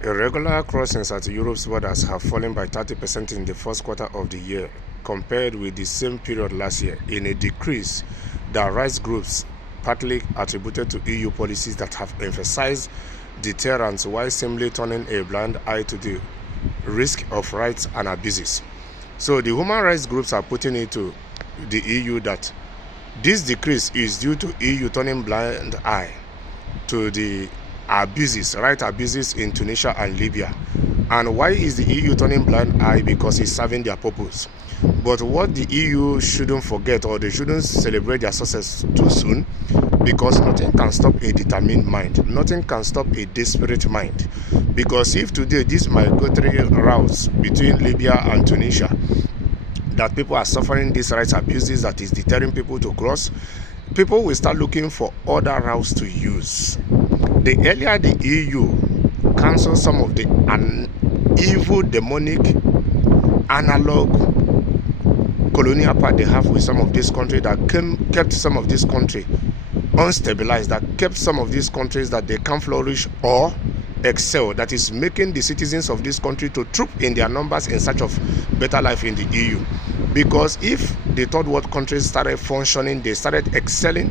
Irregular crossings at Europe's borders have fallen by 30% in the first quarter of the year compared with the same period last year, in a decrease that rights groups partly attributed to EU policies that have emphasized deterrence while simply turning a blind eye to the risk of rights and abuses. So the human rights groups are putting it to the EU that this decrease is due to EU turning blind eye to the right abuses in Tunisia and Libya. And why is the EU turning blind eye? Because it's serving their purpose. But what the EU shouldn't forget, or they shouldn't celebrate their success too soon, because nothing can stop a determined mind. Nothing can stop a desperate mind. Because if today these migratory routes between Libya and Tunisia, that people are suffering these rights abuses that is deterring people to cross, people will start looking for other routes to use. The earlier the EU cancels some of the evil, demonic, analog colonial part they have with some of these countries that kept some of these countries unstabilized, that kept some of these countries that they can flourish or excel, that is making the citizens of this country to troop in their numbers in search of better life in the EU. Because if the third world countries started functioning, they started excelling,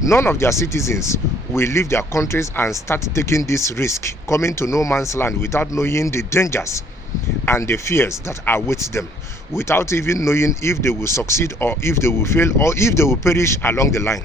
none of their citizens will leave their countries and start taking this risk, coming to no man's land without knowing the dangers and the fears that await them, without even knowing if they will succeed or if they will fail or if they will perish along the line.